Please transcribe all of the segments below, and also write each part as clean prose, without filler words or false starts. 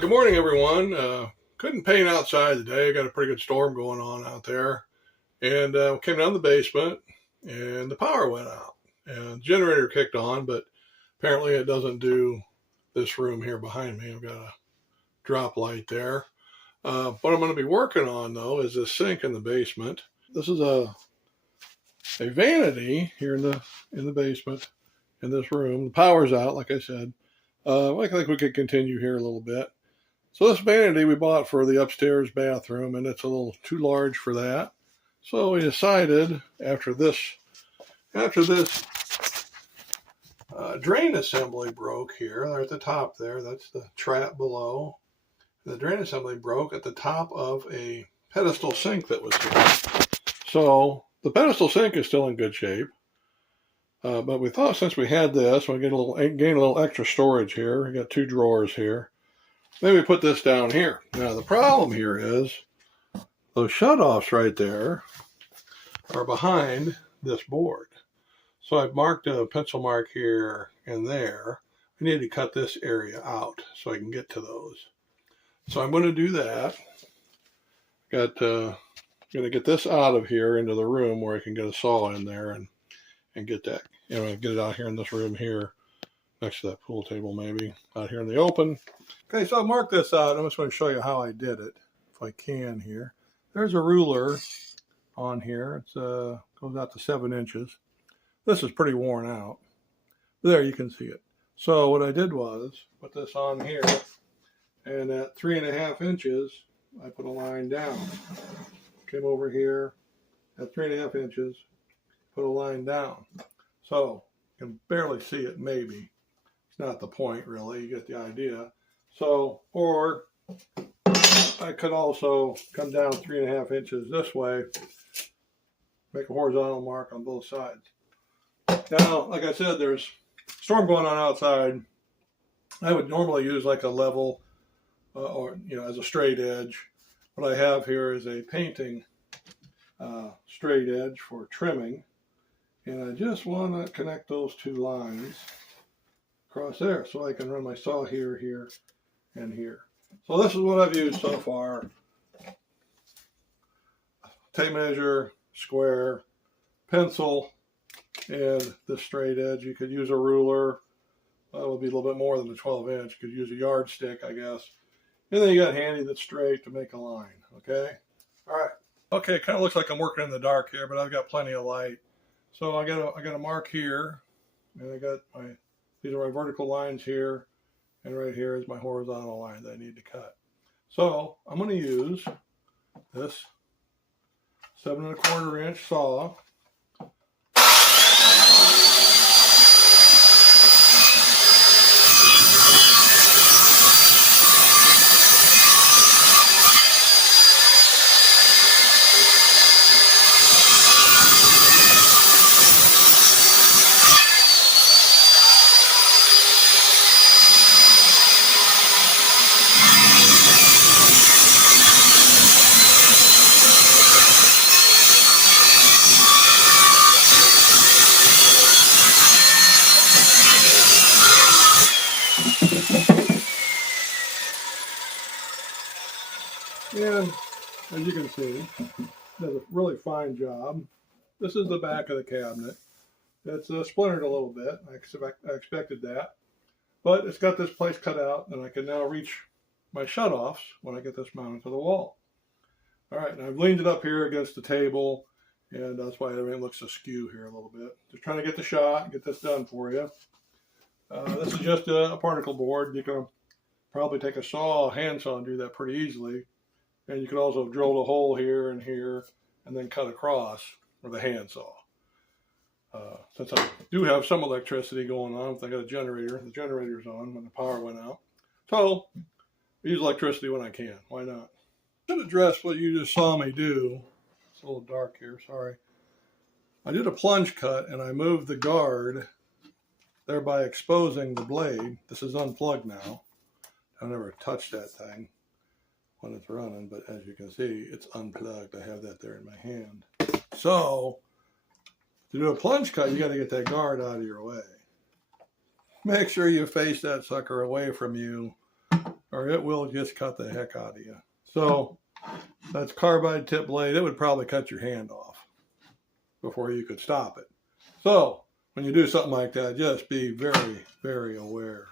Good morning, everyone. Couldn't paint outside today. Got a pretty good storm going on out there. And came down to the basement, and the power went out. And the generator kicked on, but apparently it doesn't do this room here behind me. I've got a drop light there. What I'm going to be working on, though, is this sink in the basement. This is a vanity here in the basement in this room. The power's out, like I said. I think we could continue here a little bit. So this vanity we bought for the upstairs bathroom, and it's a little too large for that. So we decided after this drain assembly broke here, at the top there, that's the trap below. The drain assembly broke at the top of a pedestal sink that was here. So the pedestal sink is still in good shape. But we thought since we had this, we'll gain a little extra storage here. We got 2 drawers here. Maybe put this down here. Now the problem here is those shutoffs right there are behind this board. So I've marked a pencil mark here and there. I need to cut this area out so I can get to those. So I'm going to do that. Going to get this out of here into the room where I can get a saw in there and get that, get it out here in this room here, next to that pool table maybe, out here in the open. Okay, so I marked this out. I'm just going to show you how I did it, if I can here. There's a ruler on here. It goes out to 7 inches. This is pretty worn out. There, you can see it. So what I did was put this on here, and at 3.5 inches, I put a line down. Came over here at 3.5 inches, put a line down. So you can barely see it, maybe. It's not the point, really. You get the idea. So, or I could also come down 3.5 inches this way, make a horizontal mark on both sides. Now, like I said, there's a storm going on outside. I would normally use like a level or, as a straight edge. What I have here is a painting straight edge for trimming. And I just want to connect those 2 lines across there so I can run my saw here, here, and here. So this is what I've used so far. Tape measure, square, pencil, and the straight edge. You could use a ruler. That would be a little bit more than a 12-inch. You could use a yardstick, I guess. And then you got handy that's straight to make a line, okay? All right. Okay, it kind of looks like I'm working in the dark here, but I've got plenty of light. So I got a mark here, and these are my vertical lines here, and right here is my horizontal line that I need to cut. So I'm going to use this 7¼ inch saw. And as you can see, it does a really fine job. This is the back of the cabinet. It's splintered a little bit. I expected that. But it's got this place cut out, and I can now reach my shutoffs when I get this mounted to the wall. All right, and I've leaned it up here against the table, and that's why everything looks askew here a little bit. Just trying to get the shot, get this done for you. This is just a particle board. You can probably take a saw, a handsaw, and do that pretty easily. And you can also drill a hole here, and then cut across with a handsaw. Since I do have some electricity going on, if I got a generator, the generator's on when the power went out. So I use electricity when I can. Why not? I should address what you just saw me do. It's a little dark here, sorry. I did a plunge cut, and I moved the guard, thereby exposing the blade. This is unplugged now. I've never touched that thing when it's running, but as you can see, it's unplugged. I have that there in my hand. So to do a plunge cut, you got to get that guard out of your way. Make sure you face that sucker away from you, or it will just cut the heck out of you. So that's carbide tip blade. It would probably cut your hand off before you could stop it. So when you do something like that, just be very, very aware.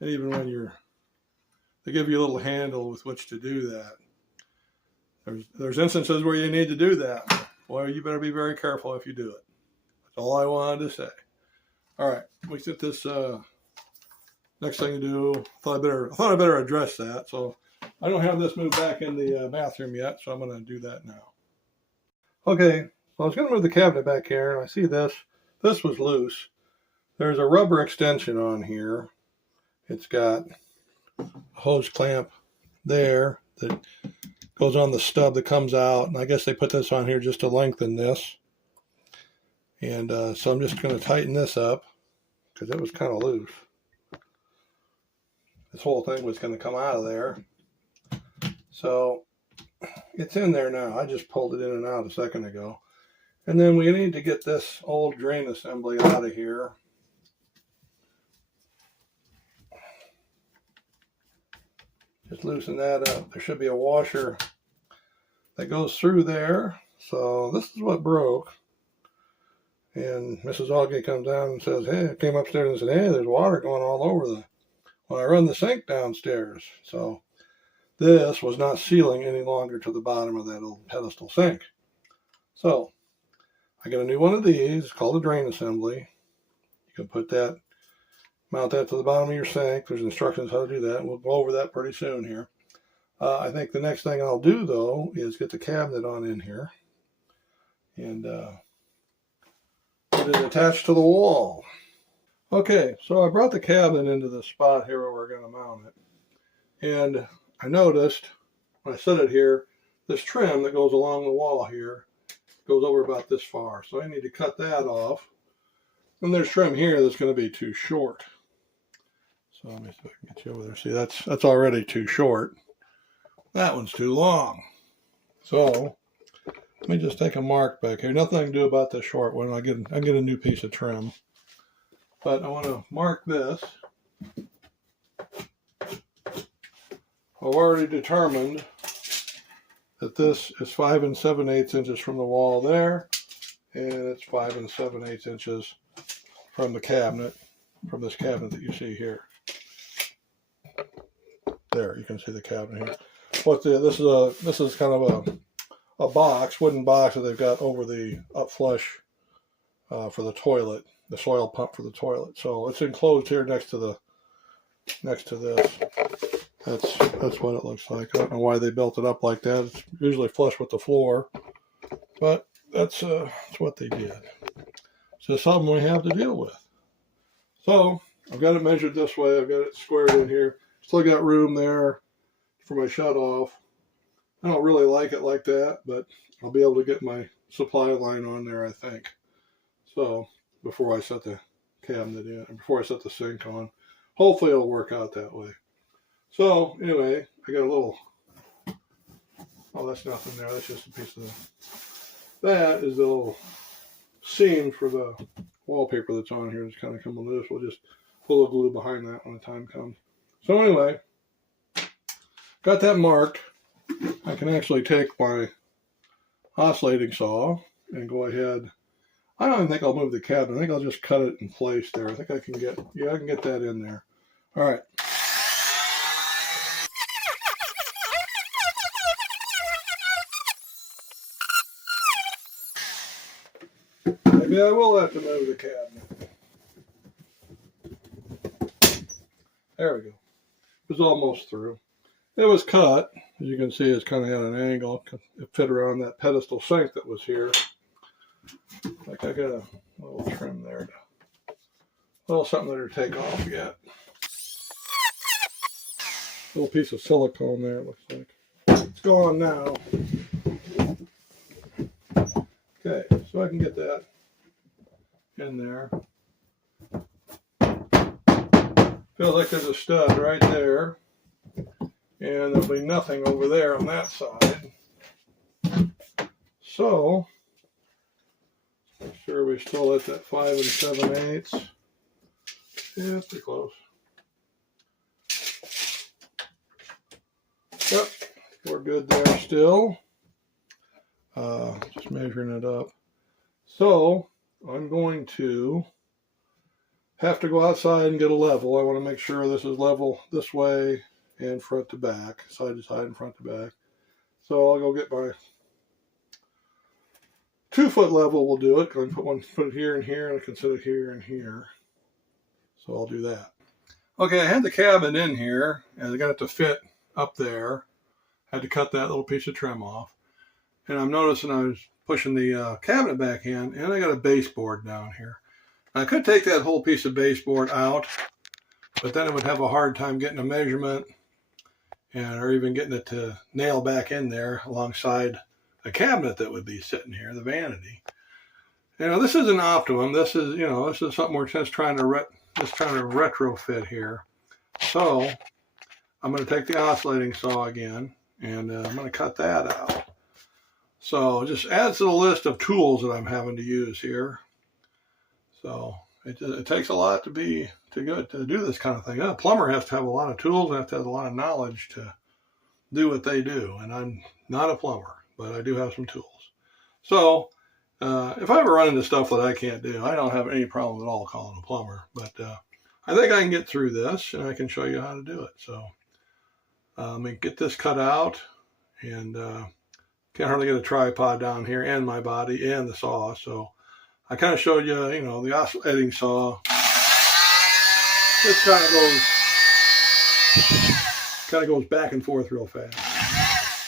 And even when they give you a little handle with which to do that. There's instances where you need to do that. Well, you better be very careful if you do it. That's all I wanted to say. All right, we get this next thing to do. I thought I better address that. So I don't have this moved back in the bathroom yet, so I'm going to do that now. Okay, so I was going to move the cabinet back here, and I see this. This was loose. There's a rubber extension on here. It's got a hose clamp there that goes on the stub that comes out, and I guess they put this on here just to lengthen this. And so I'm just going to tighten this up because it was kind of loose. This whole thing was going to come out of there. So it's in there now. I just pulled it in and out a second ago. And then we need to get this old drain assembly out of here. Just loosen that up. There should be a washer that goes through there. So this is what broke. And Mrs. Augie comes down and says, hey, I came upstairs and said, hey, there's water going all over when I run the sink downstairs. So this was not sealing any longer to the bottom of that old pedestal sink. So I got a new one of these. It's called a drain assembly. You can put that, mount that to the bottom of your sink. There's instructions how to do that. We'll go over that pretty soon here. I think the next thing I'll do, though, is get the cabinet on in here and get it attached to the wall. Okay, so I brought the cabinet into the spot here where we're going to mount it. And I noticed when I set it here, this trim that goes along the wall here goes over about this far. So I need to cut that off. And there's trim here that's going to be too short. So let me see if I can get you over there. See, that's already too short. That one's too long. So let me just take a mark back here. Nothing I can do about this short one. I get a new piece of trim. But I want to mark this. I've already determined that this is 5 7/8 inches from the wall there, and it's 5 7/8 inches from the cabinet, from this cabinet that you see here. There, you can see the cabinet here. This is kind of a box, wooden box that they've got over the up flush for the toilet, the soil pump for the toilet. So it's enclosed here next to this. That's what it looks like. I don't know why they built it up like that. It's usually flush with the floor, but that's what they did. So something we have to deal with. So I've got it measured this way. I've got it squared in here. Still got room there for my shut off. I don't really like it like that, but I'll be able to get my supply line on there, I think. So before I set the cabinet in, before I set the sink on, hopefully it'll work out that way. So anyway, I got a little, oh, that's nothing there. That's just a piece of, that is the little seam for the wallpaper that's on here. It's kind of coming loose. We'll just put a little glue behind that when the time comes. So anyway, got that marked. I can actually take my oscillating saw and go ahead. I don't even think I'll move the cabinet. I think I'll just cut it in place there. I think I can get, yeah, I can get that in there. All right. Maybe I will have to move the cabinet. There we go. It was almost through. It was cut. As you can see, it's kind of at an angle. It fit around that pedestal sink that was here. Like I got a little trim there. A little something there to take off yet. Little piece of silicone there, it looks like. It's gone now. Okay, so I can get that in there. Feels like there's a stud right there. And there'll be nothing over there on that side. So, make sure we still at that 5 7/8. Yeah, pretty close. Yep, we're good there still. Just measuring it up. So I'm going to have to go outside and get a level. I want to make sure this is level this way and front to back, side to side and front to back. So I'll go get my 2-foot level. Will do it. I can put it here and here, and I can set it here and here. So I'll do that. Okay, I had the cabin in here, and I got it to fit up there. I had to cut that little piece of trim off. And I'm noticing I was pushing the cabinet back in, and I got a baseboard down here. I could take that whole piece of baseboard out, but then I would have a hard time getting a measurement or even getting it to nail back in there alongside a cabinet that would be sitting here, the vanity. You know, this isn't optimum. This is, you know, this is something we're just trying to retrofit here. So I'm going to take the oscillating saw again, and I'm going to cut that out. So it just adds to the list of tools that I'm having to use here. So it takes a lot to do this kind of thing. A plumber has to have a lot of tools and have to have a lot of knowledge to do what they do. And I'm not a plumber, but I do have some tools. So if I ever run into stuff that I can't do, I don't have any problem at all calling a plumber. But I think I can get through this, and I can show you how to do it. So let me get this cut out, and can't hardly get a tripod down here and my body and the saw. So I kind of showed you, you know, the oscillating saw. This kind of goes back and forth real fast,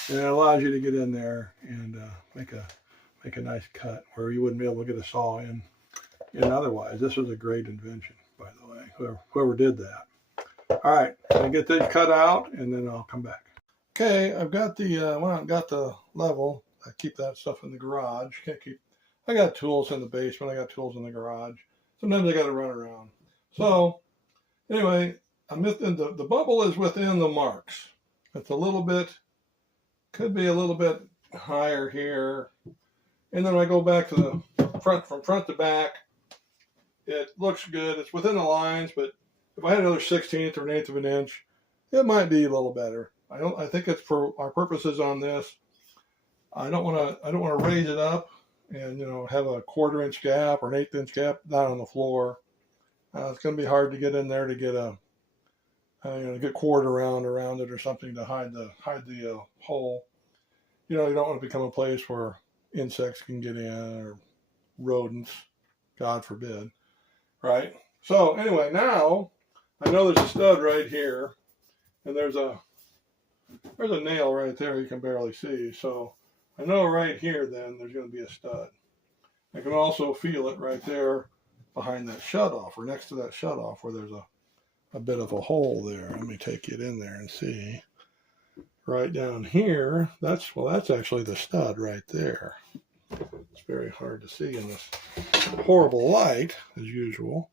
and it allows you to get in there and make a nice cut where you wouldn't be able to get a saw in otherwise. This was a great invention, by the way. Whoever did that. All right, I get this cut out, and then I'll come back. Okay, I've got the level. I keep that stuff in the garage. I got tools in the basement. I got tools in the garage. Sometimes I got to run around. So anyway, the bubble is within the marks. It's a little bit, could be a little bit higher here. And then I go back to the front, from front to back. It looks good. It's within the lines, but if I had another 1/16 or 1/8 of an inch, it might be a little better. I think it's for our purposes on this. I don't want to raise it up and, you know, have a 1/4 inch gap or an 1/8 inch gap down on the floor. It's going to be hard to get in there to get get cord around it or something to hide the hole. You know, you don't want to become a place where insects can get in or rodents, God forbid, right? So anyway, now I know there's a stud right here, and there's a nail right there you can barely see. So I know right here then there's going to be a stud. I can also feel it right there behind that shutoff, or next to that shutoff, where there's a bit of a hole there. Let me take it in there and see. Right down here, that's actually the stud right there. It's very hard to see in this horrible light, as usual.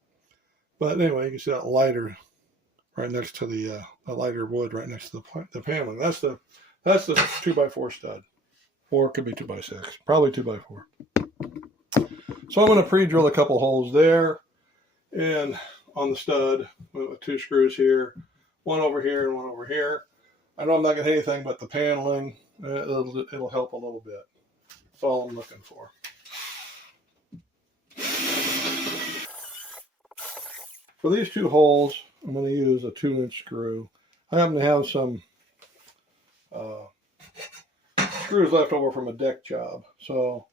But anyway, you can see that lighter right next to the lighter wood right next to the paneling. That's the 2x4 stud. Or it could be 2x6. Probably 2x4. So I'm going to pre-drill a couple holes there, and on the stud with 2 screws here, one over here and one over here. I know I'm not going to hit anything but the paneling. It'll help a little bit. That's all I'm looking for. For these 2 holes, I'm going to use a 2-inch screw. I happen to have some screws left over from a deck job, so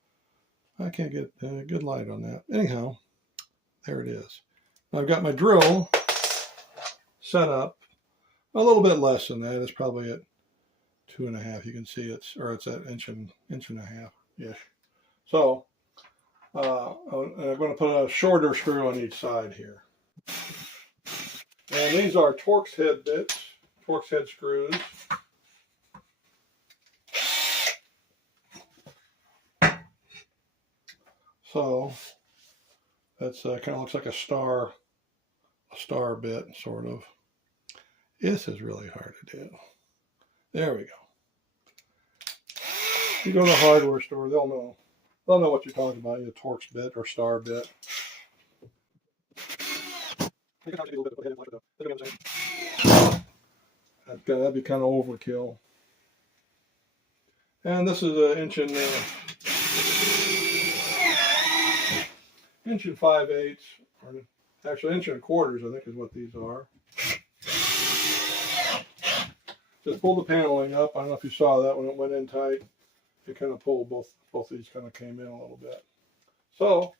I can't get a good light on that. Anyhow, there it is. I've got my drill set up a little bit less than that. It's probably at 2.5. You can see it's at inch and a half ish. So I'm going to put a shorter screw on each side here. And these are Torx head bits, Torx head screws. So that's kind of looks like a star bit, sort of. This is really hard to do. There we go. You go to the hardware store, they'll know what you're talking about. Your Torx bit or star bit. That'd be kind of overkill. And this is an inch and 5/8, or actually inch and quarters, I think is what these are. Just pull the paneling up. I don't know if you saw that when it went in tight. It kind of pulled both these kind of came in a little bit. So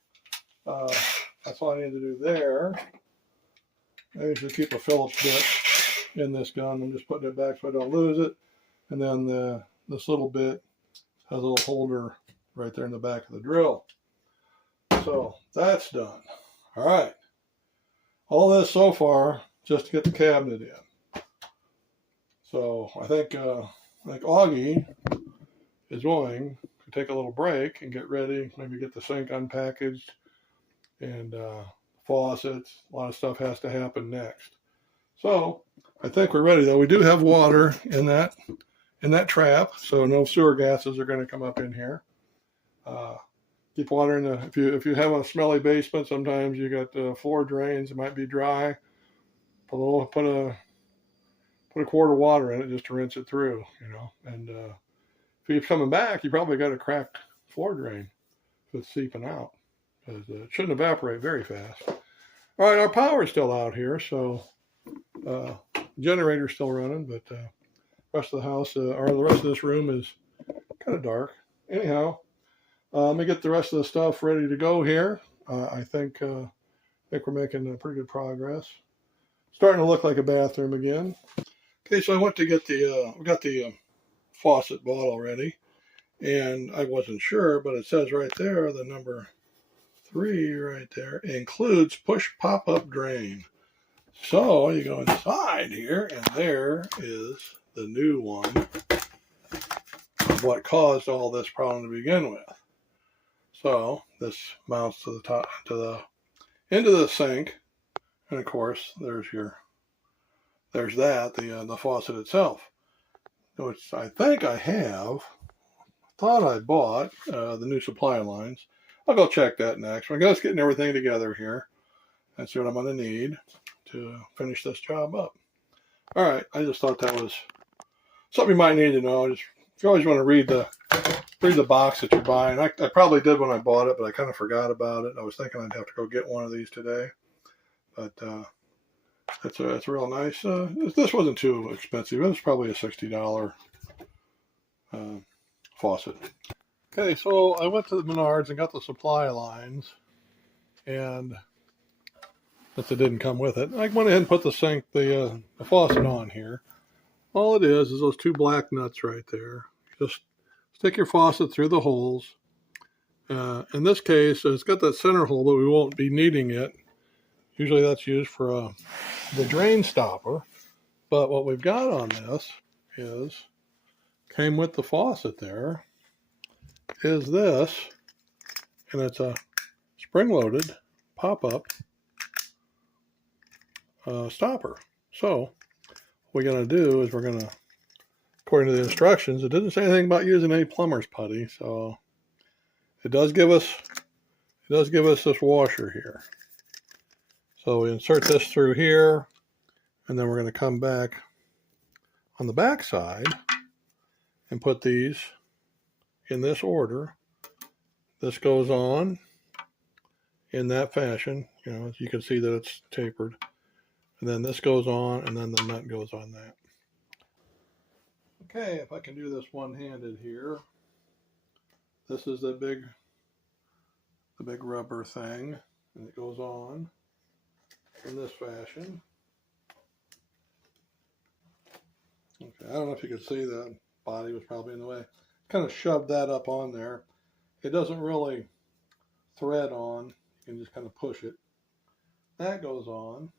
that's all I need to do there. I usually keep a Phillips bit in this gun. I'm just putting it back so I don't lose it. And then this little bit has a little holder right there in the back of the drill. So that's done. All right. All this so far just to get the cabinet in. So I think Augie is going to take a little break and get ready, maybe get the sink unpackaged and faucets. A lot of stuff has to happen next. So I think we're ready though. We do have water in that trap, so no sewer gases are going to come up in here. Keep water in the, if you have a smelly basement, sometimes you got floor drains, it might be dry. Put a quart of water in it just to rinse it through, and if it keeps coming back, you probably got a cracked floor drain if it's seeping out, because it shouldn't evaporate very fast. All right, our power's still out here, so generator's still running, but the rest of the house, or the rest of this room is kind of dark. Anyhow, let me get the rest of the stuff ready to go here. I think we're making pretty good progress. Starting to look like a bathroom again. Okay, so I went to get we got the faucet bought already, and I wasn't sure, but it says right there, the number 3 right there includes push pop-up drain. So you go inside here, and there is the new one of what caused all this problem to begin with. So this mounts to the top, into the sink, and of course there's the faucet itself, which I think thought I bought the new supply lines. I'll go check that next. I'm just getting everything together here and see what I'm going to need to finish this job up. All right, I just thought that was something you might need to know. If you always want to read the box that you're buying. I probably did when I bought it, but I kind of forgot about it. I was thinking I'd have to go get one of these today, but it's real nice. This wasn't too expensive. It was probably a $60 faucet. Okay, so I went to the Menards and got the supply lines, and since it didn't come with it, I went ahead and put the faucet on here. All it is those 2 black nuts right there. Just stick your faucet through the holes. In this case, it's got that center hole, but we won't be needing it. Usually that's used for the drain stopper. But what we've got on this came with the faucet there, is this, and it's a spring-loaded pop-up stopper. So what we're going to do is according to the instructions, it doesn't say anything about using any plumber's putty, so it does give us this washer here. So we insert this through here, and then we're going to come back on the back side and put these in this order. This goes on in that fashion, as you can see that it's tapered. And then this goes on, and then the nut goes on that. Okay, if I can do this one-handed here. This is the big rubber thing, and it goes on in this fashion. Okay, I don't know if you can see that. Body was probably in the way. Kind of shoved that up on there. It doesn't really thread on. You can just kind of push it. That goes on.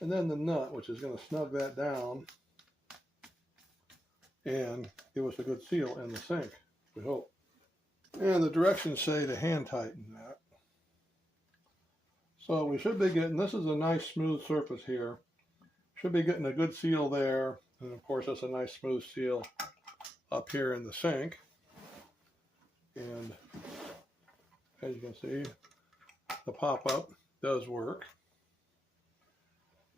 And then the nut, which is going to snug that down and give us a good seal in the sink, we hope. And the directions say to hand tighten that. So we should be getting, this is a nice smooth surface here. Should be getting a good seal there. And of course that's a nice smooth seal up here in the sink. And as you can see, the pop-up does work.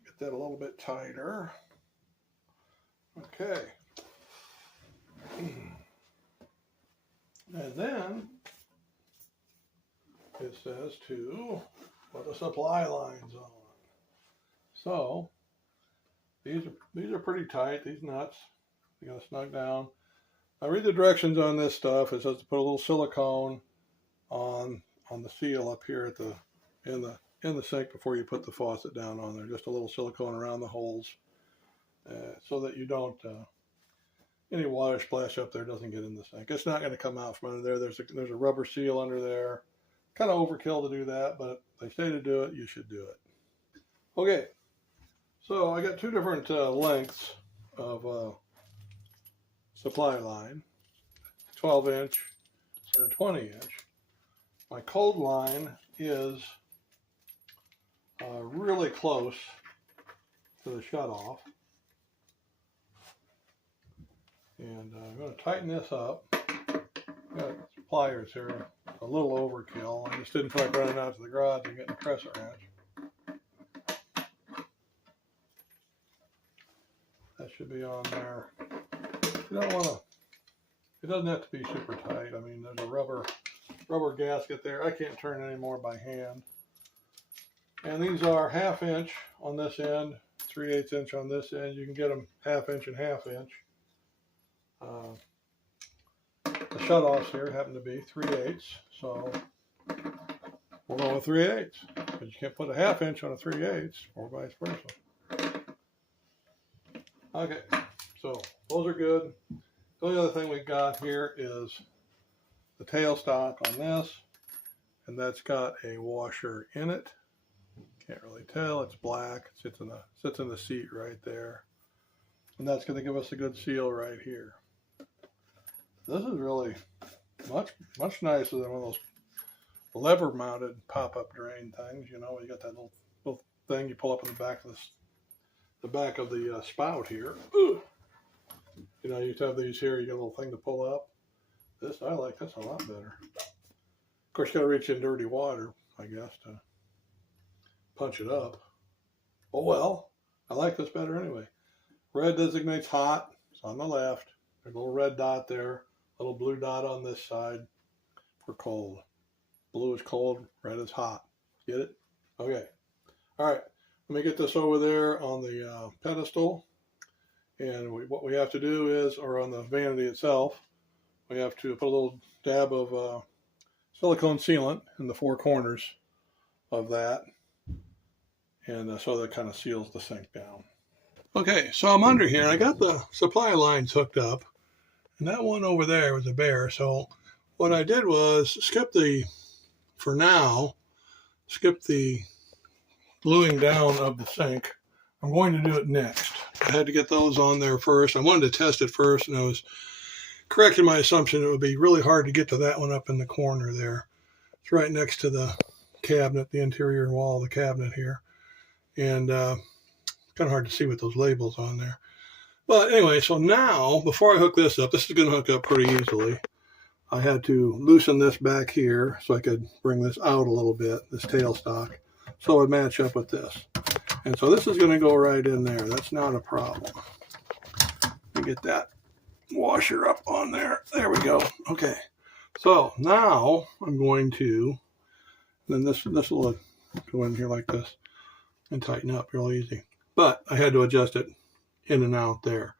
Get that a little bit tighter. Okay. And then it says to put the supply lines on. So these are pretty tight, these nuts. You gotta snug down. I read the directions on this stuff. It says to put a little silicone on the seal up here at the in the sink before you put the faucet down on there. Just a little silicone around the holes, so that you don't any water splash up there doesn't get in the sink. It's not going to come out from under there. There's a rubber seal under there. Kind of overkill to do that, but if they say to do it, you should do it. Okay, so I got two different lengths of supply line, 12-inch and a 20-inch. My cold line is really close to the shutoff. And I'm going to tighten this up. Got pliers here, a little overkill. I just didn't feel like running out to the garage and getting a crescent wrench. That should be on there. You don't want to, it doesn't have to be super tight. I mean, there's a rubber gasket there. I can't turn anymore by hand. And these are 1/2 inch on this end, 3/8 inch on this end. You can get them 1/2 inch and 1/2 inch. The shutoffs here happen to be 3/8, so we're going with 3/8. But you can't put a 1/2 inch on a 3/8 or vice versa. Okay, so those are good. The only other thing we got here is the tailstock on this, and that's got a washer in it. Can't really tell. It's black. It sits in the seat right there, and that's going to give us a good seal right here. This is really much nicer than one of those lever-mounted pop-up drain things. You know, you got that little thing you pull up in the back of the spout here. Ooh. You know, you used to have these here. You got a little thing to pull up. This I like. That's a lot better. Of course, you got to reach in dirty water, I guess, to punch it up. Oh well, I like this better anyway. Red designates hot. It's on the left. There's a little red dot there. Little blue dot on this side for cold. Blue is cold, red is hot. Get it? Okay. All right. Let me get this over there on the pedestal. And what we have to do is, or on the vanity itself, we have to put a little dab of silicone sealant in the 4 corners of that. And so that kind of seals the sink down. Okay, so I'm under here. I got the supply lines hooked up. And that one over there was a bare. So what I did was skip the gluing down of the sink. I'm going to do it next. I had to get those on there first. I wanted to test it first, and I was correcting my assumption it would be really hard to get to that one up in the corner there. It's right next to the cabinet, the interior wall of the cabinet here. And kind of hard to see with those labels on there. But anyway, so now, before I hook this up, this is going to hook up pretty easily. I had to loosen this back here so I could bring this out a little bit, this tailstock, so it would match up with this. And so this is going to go right in there. That's not a problem. Let me get that washer up on there. There we go. Okay. So now I'm going to, then this will go in here like this and tighten up real easy. But I had to adjust it in and out there.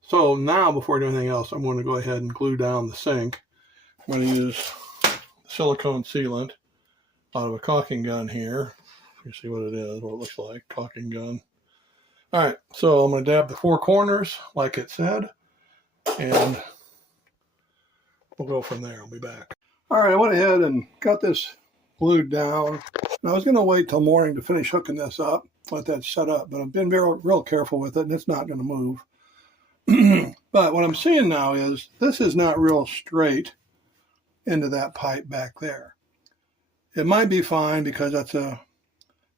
So now, before I do anything else, I'm going to go ahead and glue down the sink. I'm going to use silicone sealant out of a caulking gun here. You see what it is, what it looks like, caulking gun. All right, so I'm going to dab the 4 corners like it said, and we'll go from there. I'll be back. All right, I went ahead and got this glued down. And I was going to wait till morning to finish hooking this up, let that set up, but I've been real careful with it, and it's not going to move. But what I'm seeing now is this is not real straight into that pipe back there. It might be fine because that's a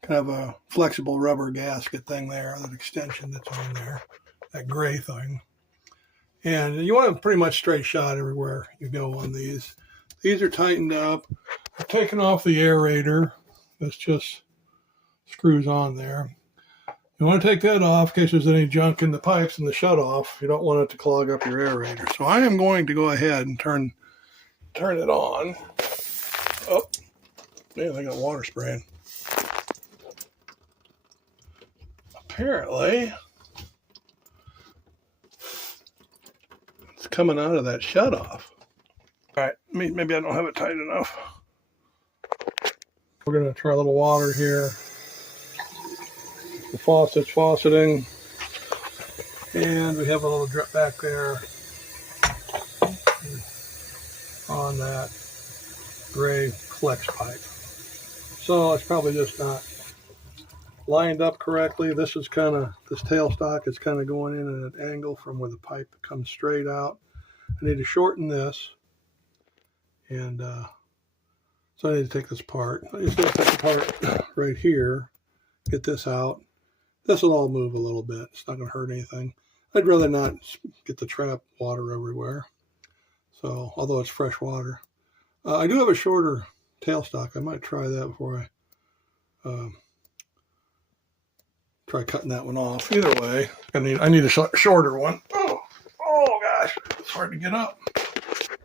kind of a flexible rubber gasket thing there, that extension that's on there, that gray thing. And you want a pretty much straight shot everywhere you go on these. These are tightened up. I've taken off the aerator. This just screws on there. You want to take that off in case there's any junk in the pipes and the shutoff. You don't want it to clog up your aerator. So I am going to go ahead and turn turn it on. Oh, man, I got water spraying. Apparently, it's coming out of that shutoff. All right, maybe I don't have it tight enough. We're going to try a little water here. The faucet's fauceting, and we have a little drip back there on that gray flex pipe. So it's probably just not lined up correctly. This is kind of, this tailstock is kind of going in at an angle from where the pipe comes straight out. I need to shorten this, and so I need to take this apart. I just need to take the part right here, get this out. This will all move a little bit. It's not going to hurt anything. I'd rather not get the trap water everywhere. So, although it's fresh water. I do have a shorter tailstock. I might try that before I try cutting that one off. Either way, I need a shorter one. Oh gosh, it's hard to get up.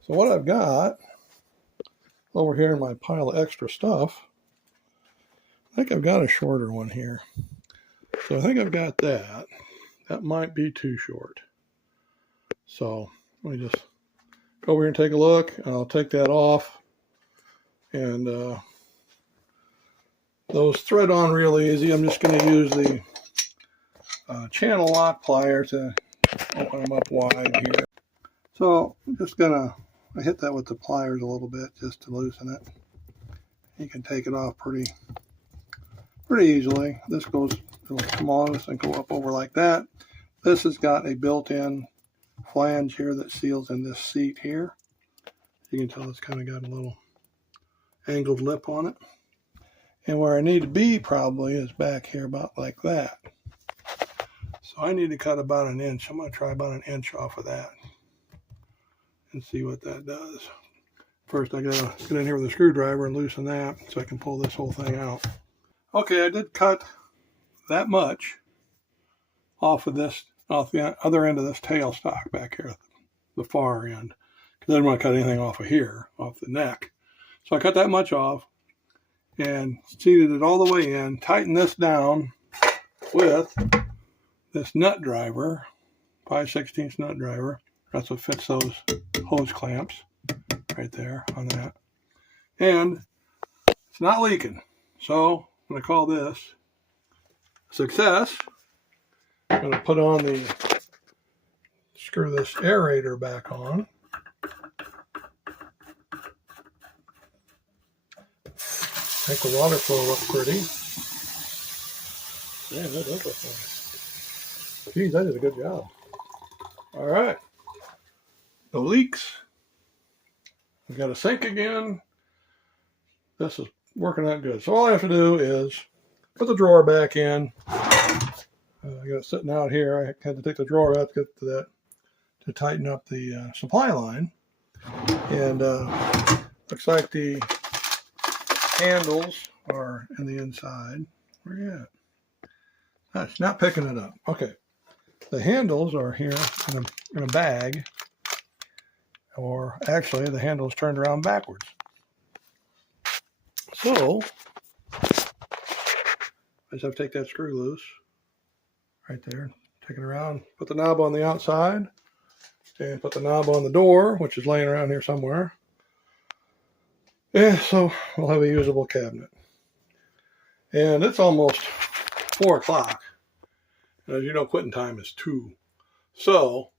So what I've got over here in my pile of extra stuff, I think I've got a shorter one here. So I think I've got that. That might be too short. So let me just go over here and take a look, and I'll take that off. And those thread on real easy. I'm just going to use the channel lock plier to open them up wide here. So I'm just going to hit that with the pliers a little bit just to loosen it. You can take it off pretty easily. This goes a little smaller and go up over like that. This has got a built-in flange here that seals in this seat here. You can tell it's kind of got a little angled lip on it. And where I need to be probably is back here about like that. So I need to cut about an inch. I'm going to try about an inch off of that and see what that does. First I got to get in here with a screwdriver and loosen that so I can pull this whole thing out. Okay, I did cut that much off of this, off the other end of this tailstock back here, the far end, because I didn't want to cut anything off of here, off the neck. So I cut that much off and seated it all the way in, tightened this down with this nut driver, 5/16 nut driver. That's what fits those hose clamps right there on that. And it's not leaking. So I'm going to call this success. I'm going to put on screw this aerator back on. Make the water flow look pretty. Man, that does look nice. Geez, I did a good job. All right. No leaks. We've got a sink again. This is working out good. So all I have to do is put the drawer back in. I got it sitting out here. I had to take the drawer out to get to that, to tighten up the supply line. And looks like the handles are in the inside. Where are you at? That's not picking it up. Okay. The handles are here in a bag. Or actually, the handle is turned around backwards. So, I just have to take that screw loose. Right there. Take it around. Put the knob on the outside. And put the knob on the door, which is laying around here somewhere. Yeah, so we'll have a usable cabinet. And it's almost 4 o'clock. And as you know, quitting time is 2. So,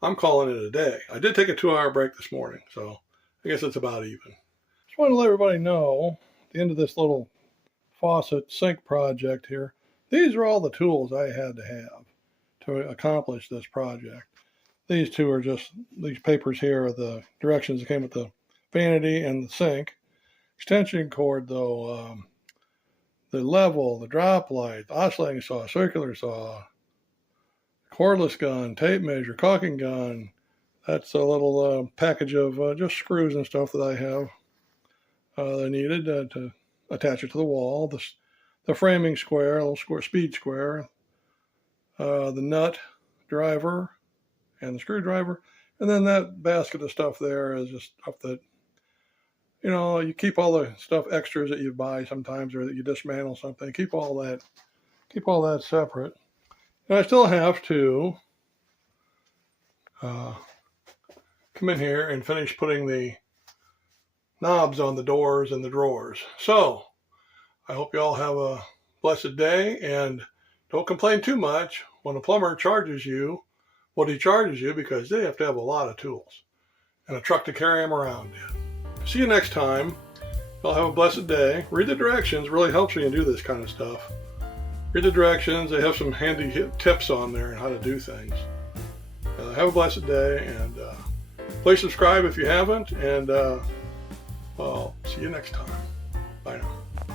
I'm calling it a day. I did take a 2-hour break this morning, so I guess it's about even. Just want to let everybody know, at the end of this little faucet sink project here, these are all the tools I had to have to accomplish this project. These two are just, these papers here are the directions that came with the vanity and the sink. Extension cord though, the level, the drop light, the oscillating saw, circular saw, cordless gun, tape measure, caulking gun. That's a little package of just screws and stuff that I have that I needed to attach it to the wall. The framing square, a little square, speed square, the nut driver and the screwdriver. And then that basket of stuff there is just stuff that You know, you keep all the stuff extras that you buy sometimes or that you dismantle something. Keep all that separate. And I still have to come in here and finish putting the knobs on the doors and the drawers. So I hope you all have a blessed day, and don't complain too much when a plumber charges you what he charges you, because they have to have a lot of tools and a truck to carry them around in. See you next time. Y'all have a blessed day. Read the directions. Really helps when you do this kind of stuff. Read the directions. They have some handy tips on there on how to do things. Have a blessed day, and please subscribe if you haven't, and I'll see you next time. Bye now.